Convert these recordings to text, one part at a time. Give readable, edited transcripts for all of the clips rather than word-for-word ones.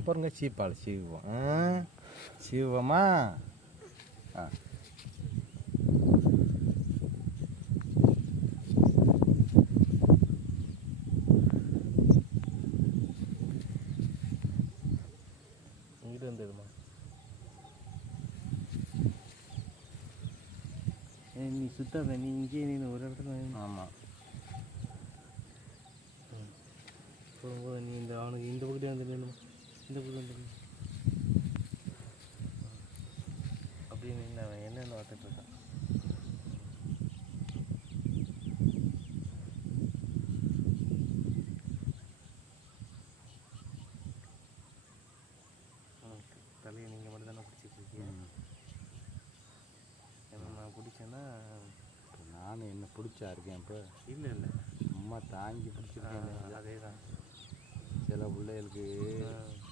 பாருங்க சீப்பால் சீவுவோம் சீவுவோமா ஆ இங்கிட்டு வந்துடுமா நீ சுத்தாத நீ இங்கேயே நீ ஒரு இடத்துல ஆமாம் போகும்போது நீ இந்த அவனுக்கு இந்த பக்கத்தே வந்துடணுமா இந்த பக்கம் வந்துடணும் அப்படின்னு நின்று அவன் என்னென்ன பார்த்துட்ருக்கான் தலையை நீங்கள் மட்டும் தானே பிடிச்சிட்ருக்கீங்க ஏன்னா நான் பிடிச்சேன்னா நானும் என்ன பிடிச்சா இருக்கேன் இப்போ இல்லை இல்லை சும்மா தாங்கி பிடிச்சிருக்கேன் அதே தான் சில பிள்ளைகளுக்கு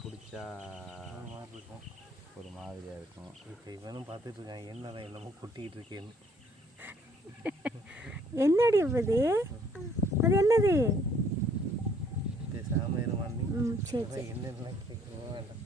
பிடிச்சா மாதிரி இருக்கும் ஒரு மாதிரியாக இருக்கும் இப்போ இவனும் பார்த்துட்ருக்கான் என்னதான் என்னமோ கொட்டிக்கிட்டு இருக்கேன்னு என்னடி அது அது என்னது பேசாமல் இருமாண்டி சரி என்னென்னலாம் கேட்கணும் வேண்டாம்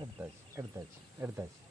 எடுத்தாச்சு எடுத்தாச்சு எடுத்தாச்சு